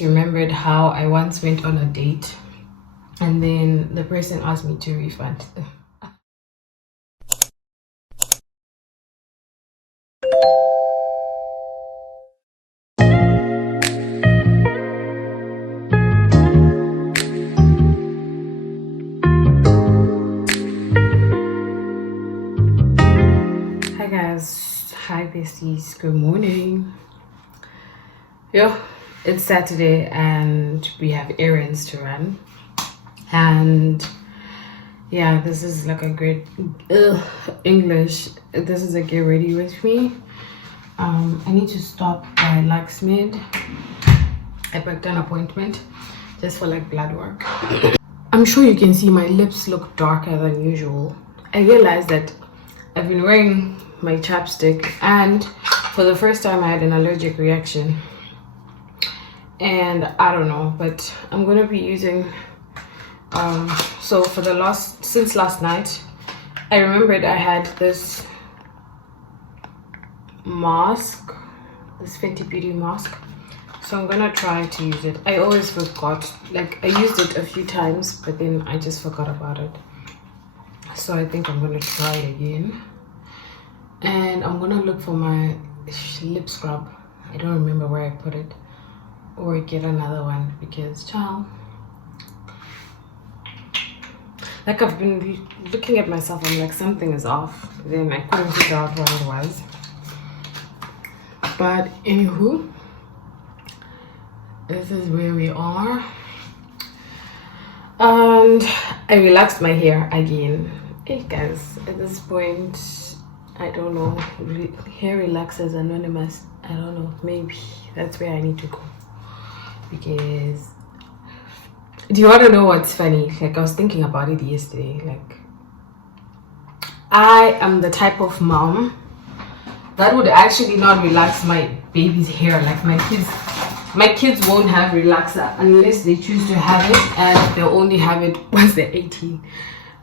Remembered how I once went on a date and then the person asked me to refund. Hi guys, hi besties, good morning. Yo, it's Saturday and we have errands to run, and yeah, this is like a great English. This is a get ready with me. I need to stop by Laxmid. I booked an appointment just for like blood work. I'm sure you can see my lips look darker than usual. I realized that I've been wearing my chapstick and for the first time I had an allergic reaction, and I don't know, but I'm gonna be using so for the since last night I remembered I had this mask, this Fenty Beauty mask, so I'm gonna try to use it. I always forgot, like I used it a few times but then I just forgot about it, so I think I'm gonna try again. And I'm gonna look for my lip scrub. I don't remember where I put it, or get another one because child, like I've been looking at myself, I'm like something is off, then I couldn't figure out what it was. But anywho, this is where we are, and I relaxed my hair again. Hey guys, at this point I don't know, hair relaxers anonymous, I don't know, maybe that's where I need to go. Because do you want to know what's funny? Like I was thinking about it yesterday, like I am the type of mom that would actually not relax my baby's hair. Like my kids won't have relaxer unless they choose to have it, and they'll only have it once they're 18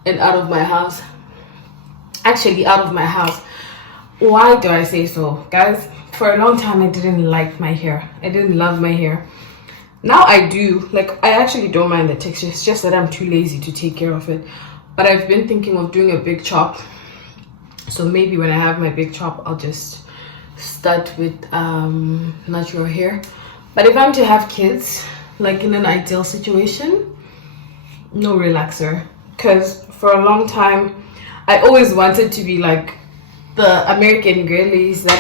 and out of my house. Actually out of my house. Why do I say so, guys? For a long time I didn't like my hair, I didn't love my hair. Now I do. Like I actually don't mind the texture, it's just that I'm too lazy to take care of it. But I've been thinking of doing a big chop, so maybe when I have my big chop I'll just start with natural hair. But if I'm to have kids, like in an ideal situation, no relaxer, because for a long time I always wanted to be like the American girlies that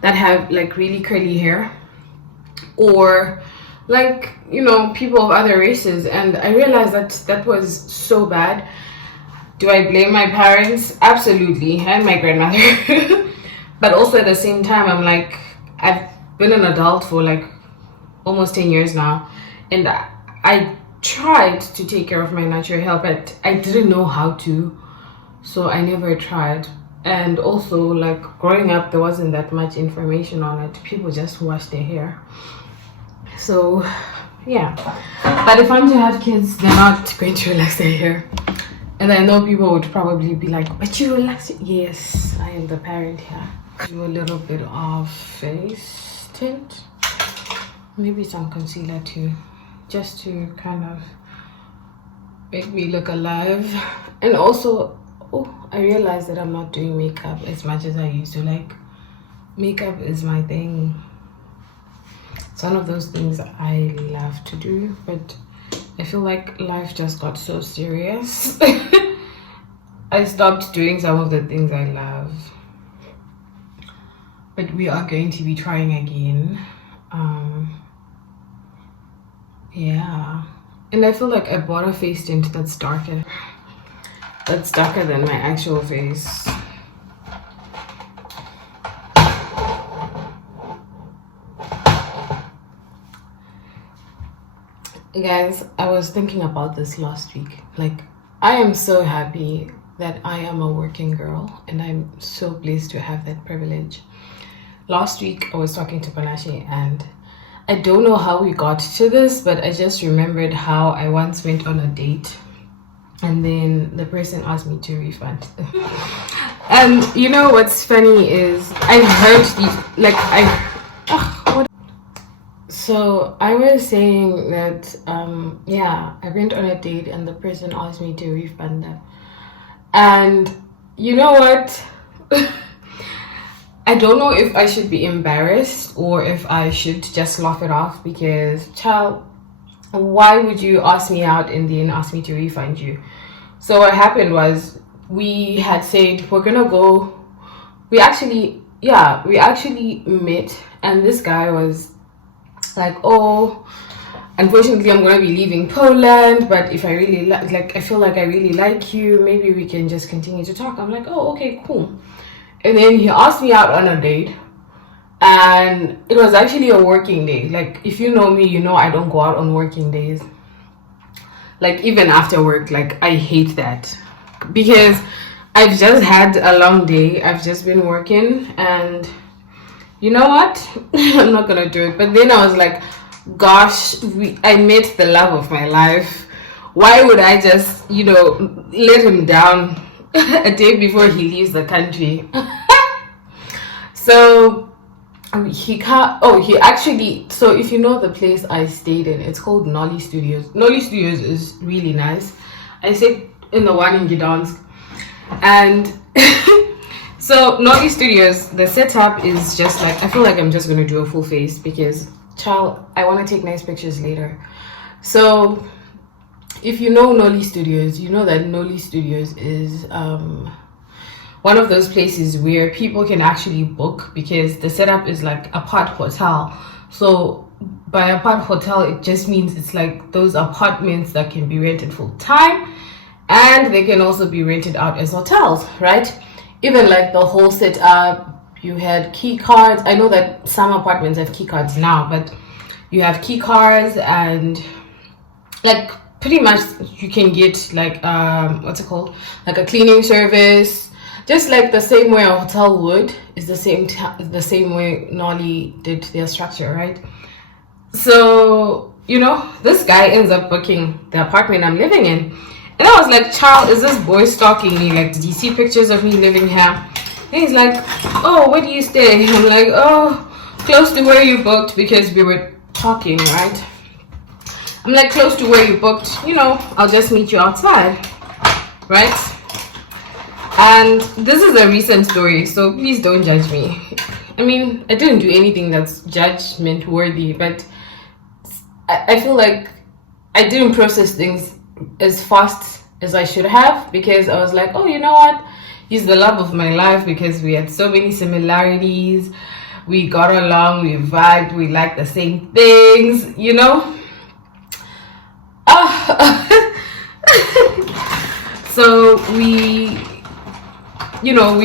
that have like really curly hair, or like, you know, people of other races, and I realized that that was so bad. Do I blame my parents? Absolutely, and my grandmother. But also at the same time I'm like, I've been an adult for like almost 10 years now, and I tried to take care of my natural hair but I didn't know how to, so I never tried. And also, like growing up there wasn't that much information on it, people just wash their hair. So yeah, but if I'm to have kids, they're not going to relax their hair. And I know people would probably be like, but you relax it. Yes, I am the parent here. Do a little bit of face tint, maybe some concealer too, just to kind of make me look alive. And also, I realized that I'm not doing makeup as much as I used to. Like makeup is my thing, it's one of those things I love to do, but I feel like life just got so serious. I stopped doing some of the things I love, but we are going to be trying again. Yeah, and I feel like I bought a face tint that's darker than my actual face. Guys, I was thinking about this last week. Like, I am so happy that I am a working girl, and I'm so blessed to have that privilege. Last week I was talking to Panache, and I don't know how we got to this, but I just remembered how I once went on a date and then the person asked me to refund. And you know what's funny is I've heard these, like So I was saying that yeah, I went on a date and the person asked me to refund them. And you know what? I don't know if I should be embarrassed or if I should just laugh it off because, child, why would you ask me out and then ask me to refund you? So what happened was we had said we're gonna go. We actually met, and this guy was like, oh, unfortunately, I'm gonna be leaving Poland, but if I really I feel like I really like you, maybe we can just continue to talk. I'm like, oh, okay, cool. And then he asked me out on a date, and it was actually a working day. Like, if you know me, you know I don't go out on working days. Like, even after work, like, I hate that because I've just had a long day. I've just been working, and you know what? I'm not gonna do it. But then I was like, gosh, I met the love of my life. Why would I just, let him down a day before he leaves the country? So he can't. Oh, he actually. So if you know the place I stayed in, it's called Nolly Studios. Nolly Studios is really nice. I stayed in the one in Gdansk, and so Nolly Studios, the setup is just like, I feel like I'm just gonna do a full face because, child, I want to take nice pictures later. So if you know Nolly Studios, you know that Nolly Studios is one of those places where people can actually book because the setup is like a part hotel. So by a part hotel, it just means it's like those apartments that can be rented full time, and they can also be rented out as hotels, right? Even like the whole setup, you had key cards. I know that some apartments have key cards now, but you have key cards, and like pretty much you can get like what's it called, like a cleaning service, just like the same way a hotel would. Is the same way Nolly did their structure, right? So this guy ends up booking the apartment I'm living in, and I was like, child, is this boy stalking me? Like, did you see pictures of me living here? And he's like, oh, where do you stay? I'm like, oh, close to where you booked, because we were talking, right? I'm like, close to where you booked, I'll just meet you outside, right? And this is a recent story, so please don't judge me. I mean, I didn't do anything that's judgment worthy, but I feel like I didn't process things as fast as I should have, because I was like, oh, you know what? He's the love of my life because we had so many similarities. We got along, we vibed, we liked the same things, So we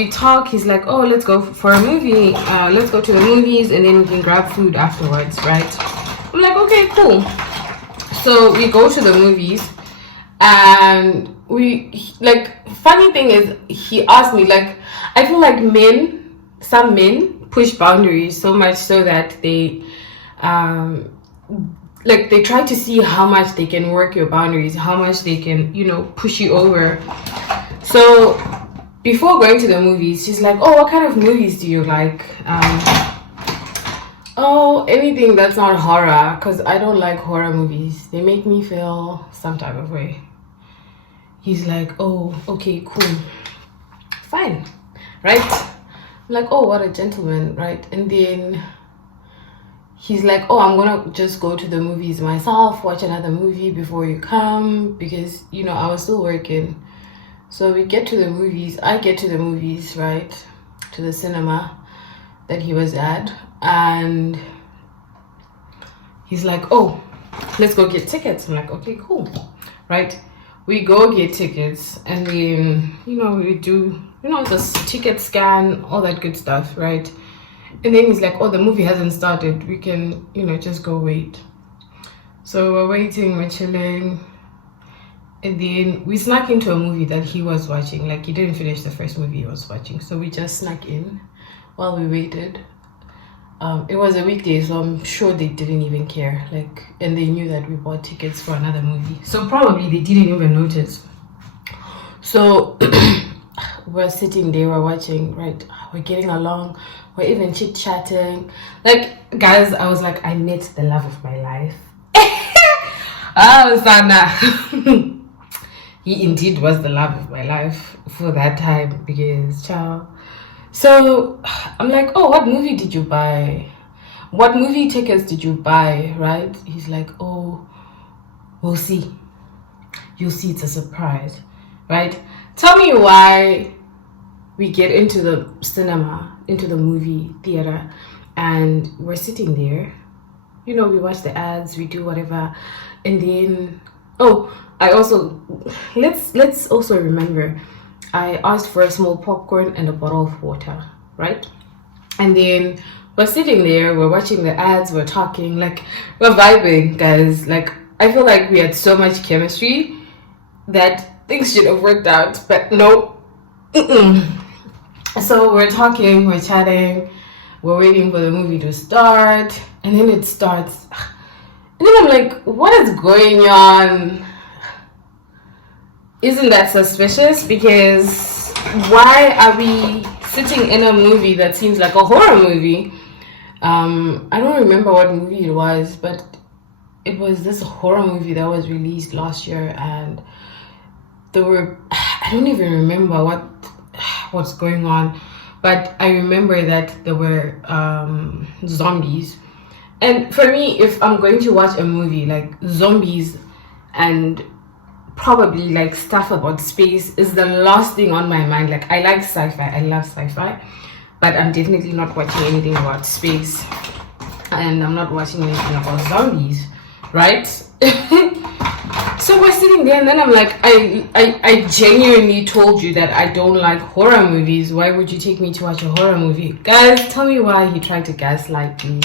talk. He's like, oh, let's go for a movie. Let's go to the movies and then we can grab food afterwards, right? I'm like, okay, cool. So we go to the movies, and funny thing is, he asked me, like, I feel like some men push boundaries so much so that they they try to see how much they can work your boundaries, how much they can push you over. So before going to the movies, she's like, oh, what kind of movies do you like? Oh, anything that's not horror, because I don't like horror movies. They make me feel some type of way. He's like, oh, okay, cool, fine, right? I'm like, oh, what a gentleman, right? And then he's like, oh, I'm gonna just go to the movies myself, watch another movie before you come, because I was still working. So we get to the movies. I get to the movies, right, to the cinema that he was at, and he's like, oh, let's go get tickets. I'm like, okay, cool, right? We go get tickets, and then we do the ticket scan, all that good stuff, right? And then he's like, oh, the movie hasn't started, we can just go wait. So we're waiting, we're chilling, and then we snuck into a movie that he was watching. Like, he didn't finish the first movie he was watching, so we just snuck in while we waited. It was a weekday, so I'm sure they didn't even care, and they knew that we bought tickets for another movie, so probably they didn't even notice. So we're sitting there, we're watching, right? We're getting along, we're even chit-chatting. Like, guys, I was like, I met the love of my life. Oh, Sana. He indeed was the love of my life for that time because, ciao. So I'm like, oh, what movie did you buy? What movie tickets did you buy? Right? He's like, oh, we'll see. You'll see, it's a surprise. Right? Tell me why we get into the cinema, into the movie theater, and we're sitting there. You know, we watch the ads, we do whatever, and then, oh, I also, let's also remember, I asked for a small popcorn and a bottle of water, right? And then we're sitting there, we're watching the ads, we're talking, like, we're vibing, guys. Like, I feel like we had so much chemistry that things should have worked out, but no. So we're talking, we're chatting, we're waiting for the movie to start, and then it starts. And then I'm like, what is going on? Isn't that suspicious? Because why are we sitting in a movie that seems like a horror movie? I don't remember what movie it was, but it was this horror movie that was released last year, and there were, I don't even remember what's going on, but I remember that there were zombies. And for me, if I'm going to watch a movie like zombies and probably like stuff about space is the last thing on my mind. Like, I like sci-fi, I love sci-fi, but I'm definitely not watching anything about space, and I'm not watching anything about zombies, right? So we're sitting there, and then I'm like, I genuinely told you that I don't like horror movies. Why would you take me to watch a horror movie? Guys, tell me why he tried to gaslight me.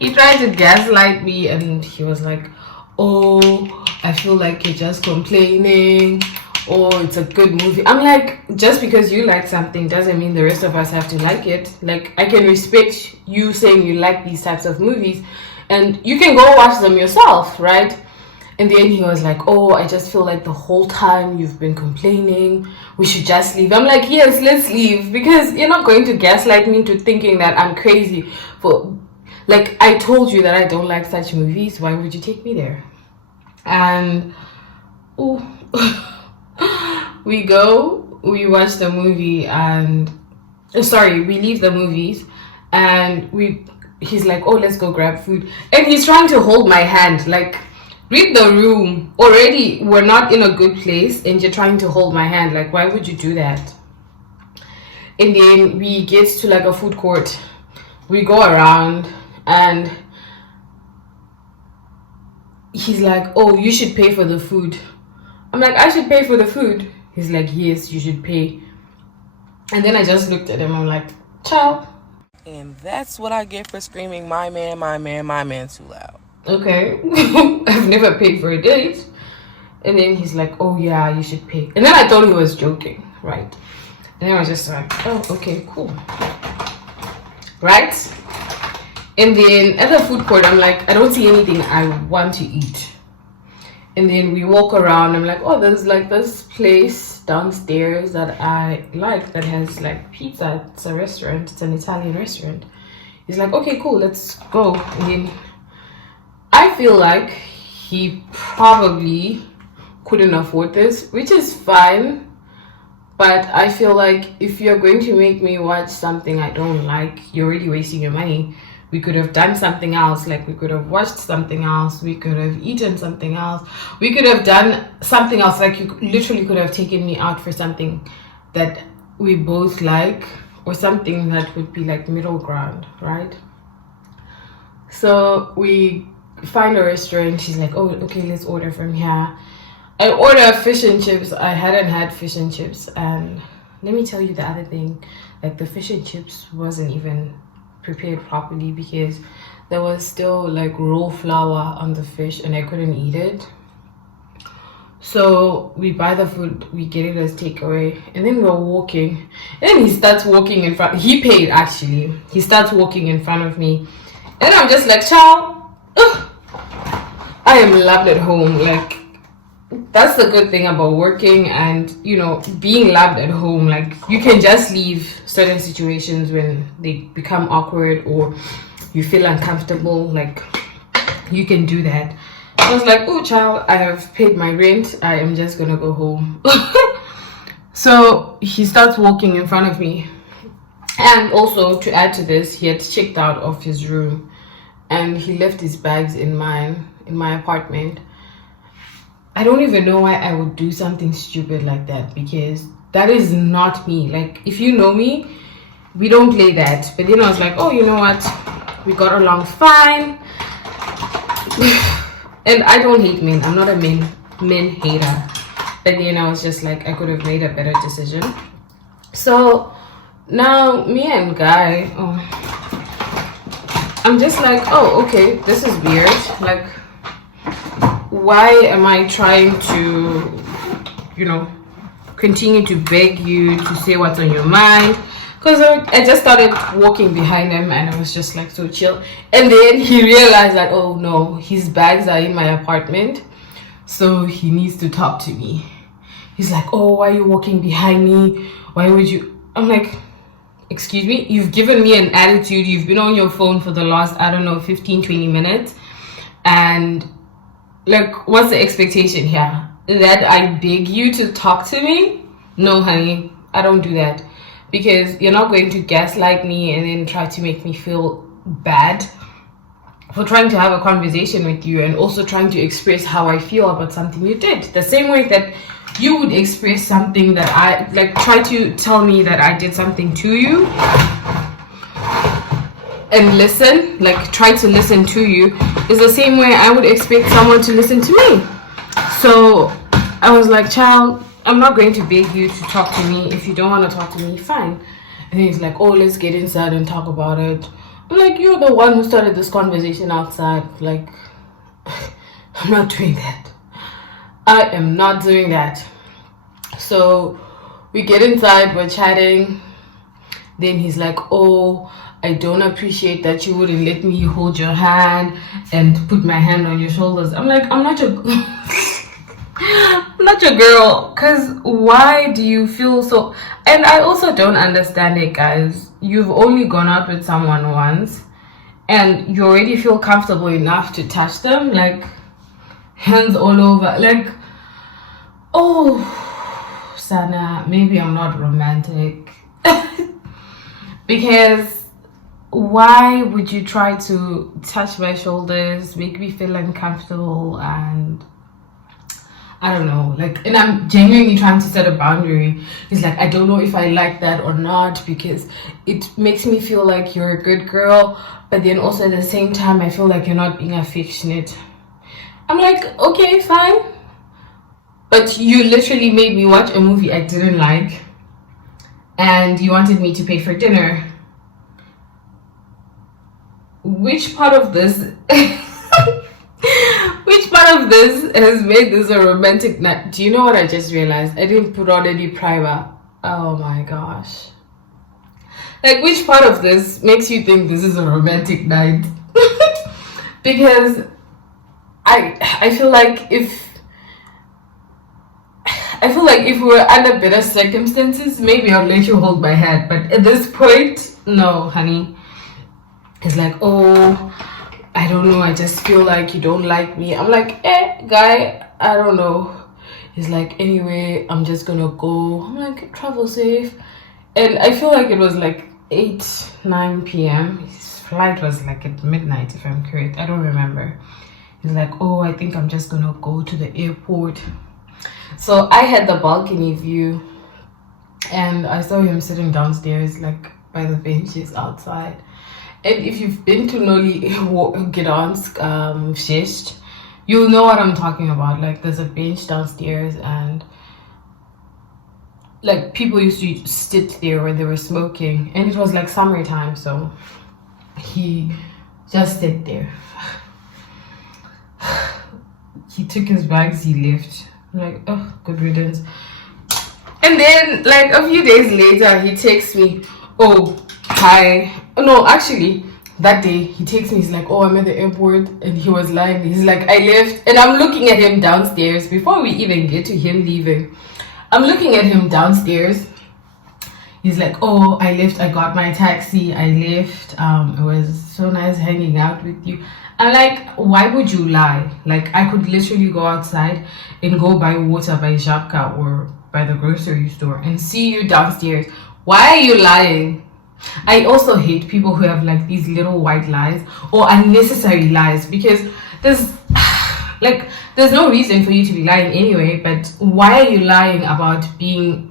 He tried to gaslight me, and he was like, oh, I feel like you're just complaining. Oh, it's a good movie. I'm like, just because you like something doesn't mean the rest of us have to like it. Like, I can respect you saying you like these types of movies, and you can go watch them yourself, right? And then he was like, oh, I just feel like the whole time you've been complaining, we should just leave. I'm like, yes, let's leave, because you're not going to gaslight me into thinking that I'm crazy for, like, I told you that I don't like such movies. Why would you take me there? And oh, we watch the movie, and we leave the movies, and he's like, oh, let's go grab food, and he's trying to hold my hand. Like, read the room already, we're not in a good place, and you're trying to hold my hand. Like, why would you do that? And then we get to like a food court, we go around, and he's like, oh, you should pay for the food. I'm like, I should pay for the food? He's like, yes, you should pay. And then I just looked at him, I'm like, ciao. And that's what I get for screaming, my man, my man, my man too loud. Okay. I've never paid for a date. And then he's like, oh yeah, you should pay. And then I thought he was joking, right? And then I was just like, oh, okay, cool. Right? And then at the food court, I'm like, I don't see anything I want to eat. And then we walk around, I'm like, oh, there's like this place downstairs that I like that has like pizza. It's a restaurant, it's an Italian restaurant. He's like, okay, cool, let's go. And then I feel like he probably couldn't afford this, which is fine. But I feel like if you're going to make me watch something I don't like, you're already wasting your money. We could have done something else, like we could have watched something else, we could have eaten something else, we could have done something else. Like, you literally could have taken me out for something that we both like, or something that would be like middle ground, right? So we find a restaurant. She's like, oh, okay, let's order from here. I order fish and chips. I hadn't had fish and chips, and let me tell you the other thing, like the fish and chips wasn't even prepared properly, because there was still like raw flour on the fish and I couldn't eat it. So we buy the food, we get it as takeaway, and then we're walking, and then he starts walking in front. He paid, actually. He starts walking in front of me, and I'm just like, ciao. I am loved at home. Like, that's the good thing about working and, you know, being loved at home. Like, you can just leave certain situations when they become awkward or you feel uncomfortable. Like, you can do that. I was like, oh child, I have paid my rent, I am just gonna go home. So he starts walking in front of me, and also to add to this, he had checked out of his room and he left his bags in my apartment. I don't even know why I would do something stupid like that, because that is not me. Like, if you know me, we don't play that. But then I was like, oh, you know what, we got along fine. And I don't hate men, I'm not a men hater, but then I was just like, I could have made a better decision. So now me and Guy, I'm just like, oh, okay, this is weird. Like, why am I trying to, you know, continue to beg you to say what's on your mind? Because I just started walking behind him and I was just like so chill. And then he realized that, oh no, his bags are in my apartment, so he needs to talk to me. He's like, oh, why are you walking behind me? Why would you? I'm like, excuse me, you've given me an attitude. You've been on your phone for the last, I don't know, 15-20 minutes. And like, what's the expectation here? That I beg you to talk to me? No, honey, I don't do that. Because you're not going to gaslight me and then try to make me feel bad for trying to have a conversation with you and also trying to express how I feel about something you did. The same way that you would express something that I, like, try to tell me that I did something to you and listen, like try to listen to you, is the same way I would expect someone to listen to me. So I was like, child, I'm not going to beg you to talk to me. If you don't want to talk to me, fine. And he's like, oh, let's get inside and talk about it. I'm like, you're the one who started this conversation outside. Like, I'm not doing that. I am not doing that. So we get inside, we're chatting. Then he's like, oh, I don't appreciate that you wouldn't let me hold your hand and put my hand on your shoulders. I'm like, I'm not your I'm not your girl. Because why do you feel so? And I also don't understand it, guys. You've only gone out with someone once and you already feel comfortable enough to touch them, like hands all over. Like, oh, Sana, maybe I'm not romantic. Because why would you try to touch my shoulders, make me feel uncomfortable? And I don't know, like, and I'm genuinely trying to set a boundary. He's like, I don't know if I like that or not, because it makes me feel like you're a good girl, but then also at the same time I feel like you're not being affectionate. I'm like, okay, fine, but you literally made me watch a movie I didn't like and you wanted me to pay for dinner. Which part of this which part of this has made this a romantic night? Do you know what I just realized? I didn't put on any primer. Oh my gosh. Like, which part of this makes you think this is a romantic night? Because I feel like if we were under better circumstances, maybe I'll let you hold my hand. But at this point, no, honey. It's like, oh, I don't know, I just feel like you don't like me. I'm like, guy, I don't know. He's like, anyway, I'm just gonna go. I'm like, travel safe. And I feel like it was like 9 p.m. His flight was like at midnight, if I'm correct. I don't remember. He's like, oh, I think I'm just gonna go to the airport. So I had the balcony view and I saw him sitting downstairs, like by the benches outside. And if you've been to Noli Gidon's shish, you'll know what I'm talking about. Like, there's a bench downstairs and like people used to sit there when they were smoking, and it was like summertime, so he just sat there. He took his bags, he left. I'm like, oh, good riddance. And then like a few days later he texts me, oh, hi. No, actually, that day he takes me, he's like, oh, I'm at the airport, and he was lying. He's like, I left, and I'm looking at him downstairs before we even get to him leaving. I'm looking at him downstairs. He's like, oh, I left, I got my taxi, I left, it was so nice hanging out with you. I'm like, why would you lie? Like, I could literally go outside and go buy water by Żabka or by the grocery store and see you downstairs. Why are you lying? I also hate people who have like these little white lies or unnecessary lies, because there's like, there's no reason for you to be lying anyway, but why are you lying about being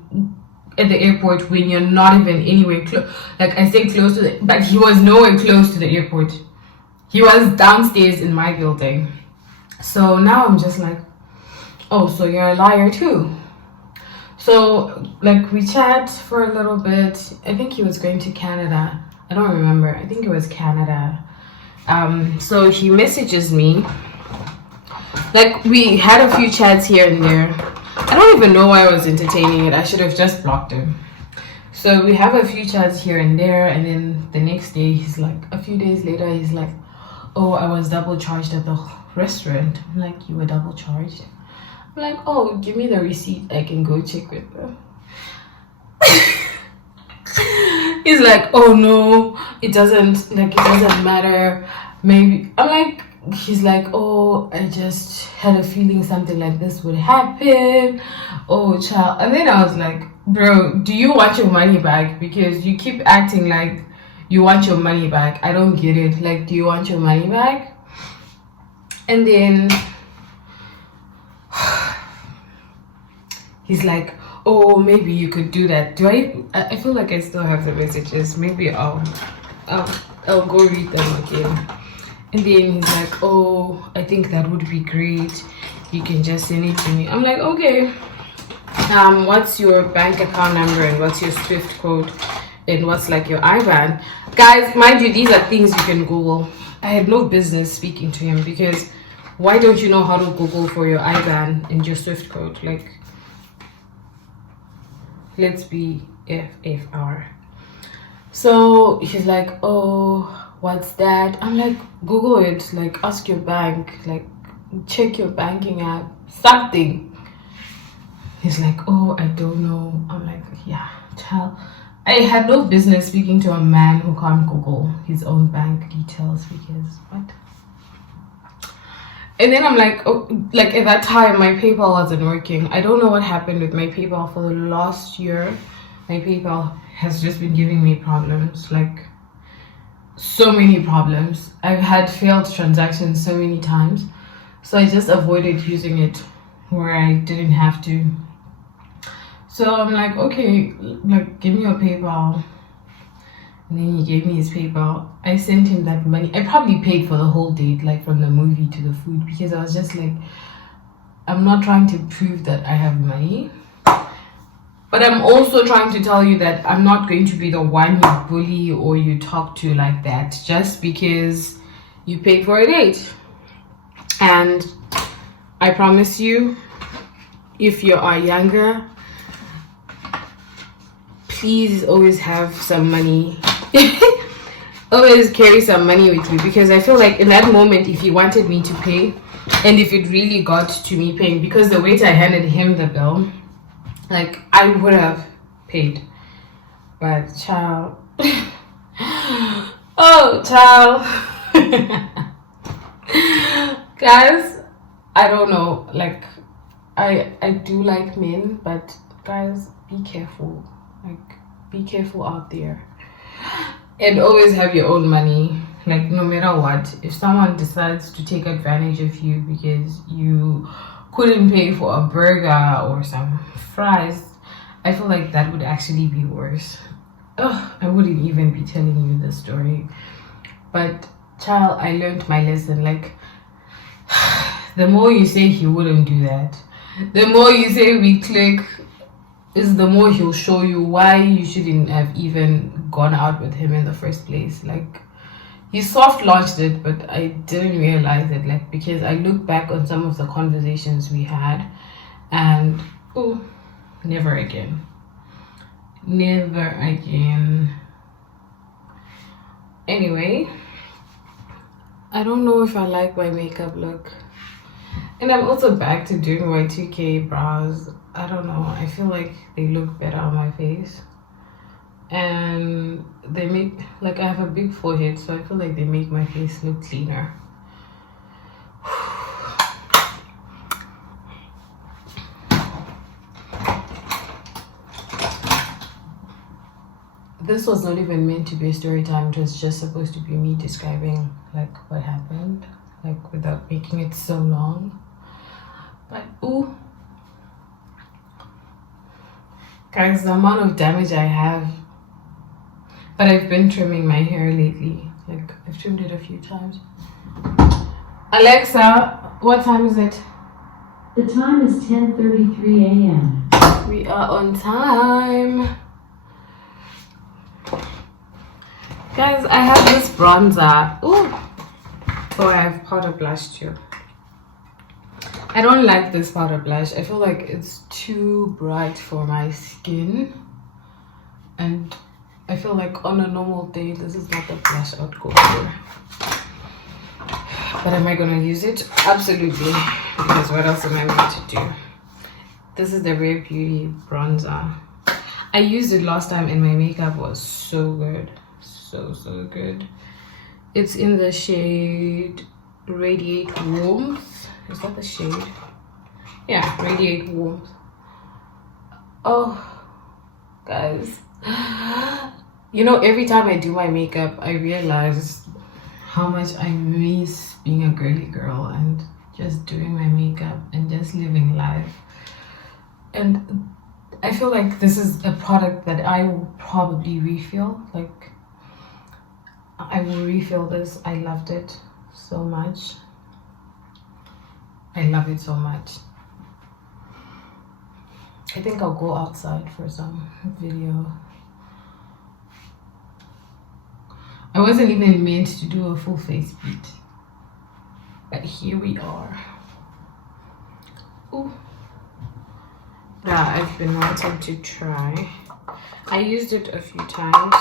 at the airport when you're not even anywhere close? Like, I say close to but he was nowhere close to the airport. He was downstairs in my building. So now I'm just like, oh, so you're a liar too. So like we chat for a little bit. I think he was going to Canada. I don't remember. I think it was Canada. So he messages me. Like, we had a few chats here and there. I don't even know why I was entertaining it. I should have just blocked him. So we have a few chats here and there, and then the next day he's like, a few days later, he's like, oh, I was double charged at the restaurant. I'm like, you were double charged? I'm like, oh, give me the receipt, I can go check with them. He's like, oh no, it doesn't matter, maybe. I'm like, he's like, oh, I just had a feeling something like this would happen. Oh, child. And then I was like, bro, do you want your money back? Because you keep acting like you want your money back. I don't get it. Like, do you want your money back? And then he's like, oh, maybe you could do that. I feel like I still have the messages. Maybe I'll go read them again. And then he's like, oh, I think that would be great. You can just send it to me. I'm like, okay. What's your bank account number, and what's your SWIFT code, and what's like your IBAN? Guys, mind you, these are things you can Google. I had no business speaking to him, because why don't you know how to Google for your IBAN and your SWIFT code? Like, let's be FFR. So he's like, oh, what's that? I'm like, Google it, like, ask your bank, like, check your banking app, something. He's like, oh, I don't know. I'm like, yeah, child. I had no business speaking to a man who can't Google his own bank details, because what? And then I'm like, oh, like, at that time my PayPal wasn't working. I don't know what happened with my PayPal for the last year. My PayPal has just been giving me problems, like, so many problems. I've had failed transactions so many times, so I just avoided using it where I didn't have to. So I'm like, okay, like, give me your PayPal. And then he gave me his PayPal. I sent him that money. I probably paid for the whole date, like from the movie to the food, because I was just like, I'm not trying to prove that I have money, but I'm also trying to tell you that I'm not going to be the one you bully or you talk to like that just because you paid for a date. And I promise you, if you are younger, please always have some money. Always carry some money with you, because I feel like in that moment, if he wanted me to pay, and if it really got to me paying, because the waiter handed him the bill, like, I would have paid. But child, oh child, guys, I don't know, like, I do like men, but guys, be careful. Like, be careful out there, and always have your own money. Like, no matter what, if someone decides to take advantage of you because you couldn't pay for a burger or some fries, I feel like that would actually be worse. Ugh, I wouldn't even be telling you the story. But child, I learned my lesson. Like, the more you say he wouldn't do that, the more you say we click, is the more he'll show you why you shouldn't have even gone out with him in the first place. Like, he soft launched it, but I didn't realize it, like, because I look back on some of the conversations we had, and oh, never again, never again. Anyway, I don't know if I like my makeup look. And I'm also back to doing my 2K brows. I don't know. I feel like they look better on my face. And they make, like, I have a big forehead, so I feel like they make my face look cleaner. This was not even meant to be a story time. It was just supposed to be me describing like what happened, like without making it so long. But ooh, guys, the amount of damage I have. But I've been trimming my hair lately. Like I've trimmed it a few times. Alexa, what time is it? The time is 10:33 a.m. We are on time. Guys, I have this bronzer. Ooh. Oh, I have powder blush too. I don't like this powder blush. I feel like it's too bright for my skin. And I feel like on a normal day, this is not the blush I would go for. But am I gonna use it? Absolutely. Because what else am I going to do? This is the Rare Beauty bronzer. I used it last time and my makeup was so good. So good. It's in the shade Radiate Warmth. Is that the shade? Yeah, Radiate Warmth. Oh, guys. You know, every time I do my makeup, I realize how much I miss being a girly girl and just doing my makeup and just living life. And I feel like this is a product that I will probably refill. Like, I will refill this. I loved it so much. I love it so much. I think I'll go outside for some video. I wasn't even meant to do a full face beat, but here we are. Ooh. That I've been wanting to try. I used it a few times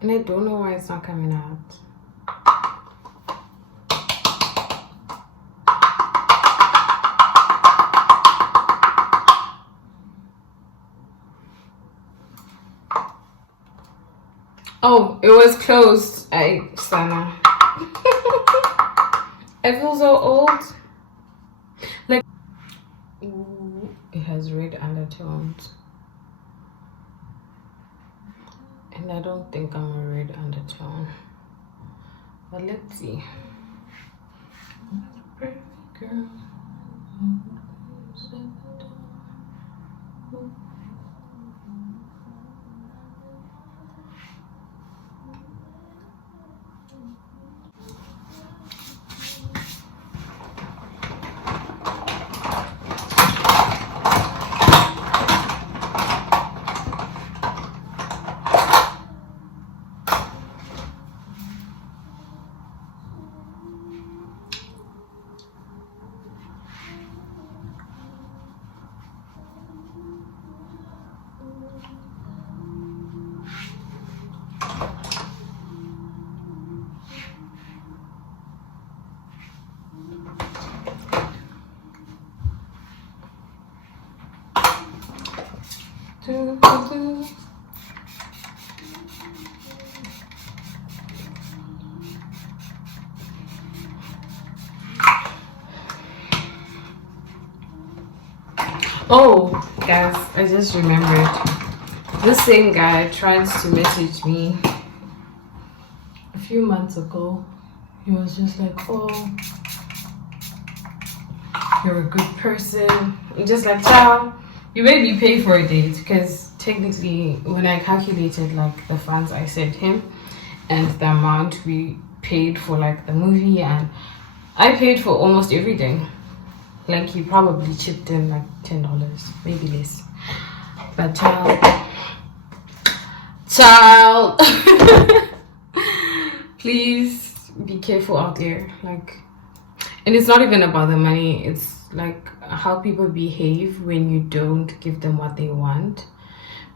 and I don't know why it's not coming out. Oh, it was closed. Sana. I feel so old. Like, ooh, it has red undertones. And I don't think I'm a red undertone. But let's see. Perfect girl. Oh, guys, I just remembered. This same guy tried to message me a few months ago. He was just like, oh, you're a good person. I'm just like, ciao. You made me pay for a date, because technically when I calculated like the funds I sent him and the amount we paid for like the movie, and I paid for almost everything. Like he probably chipped in like $10, maybe less. But child, please be careful out there. Like, and it's not even about the money. It's like how people behave when you don't give them what they want.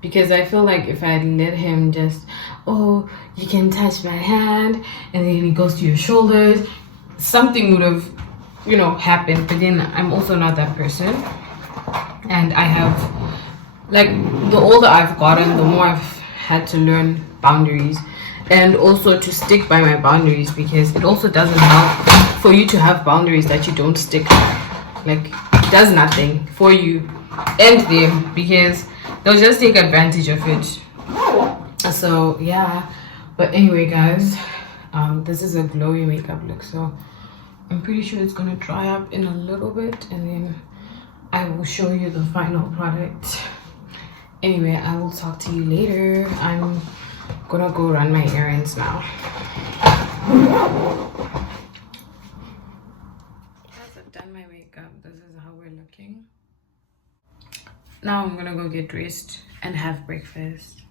because I feel like if I let him just, oh, you can touch my hand, and then he goes to your shoulders, something would have, you know, happened. But then I'm also not that person, and I have, like, the older I've gotten, the more I've had to learn boundaries, and also to stick by my boundaries, because it also doesn't help for you to have boundaries that you don't stick. Like, it does nothing for you and them, because they'll just take advantage of it. So yeah, but anyway guys, this is a glowy makeup look, so I'm pretty sure it's gonna dry up in a little bit, and then I will show you the final product. Anyway, I will talk to you later. I'm gonna go run my errands now. Guys, I've done my makeup. This is how we're looking. Now I'm gonna go get dressed and have breakfast.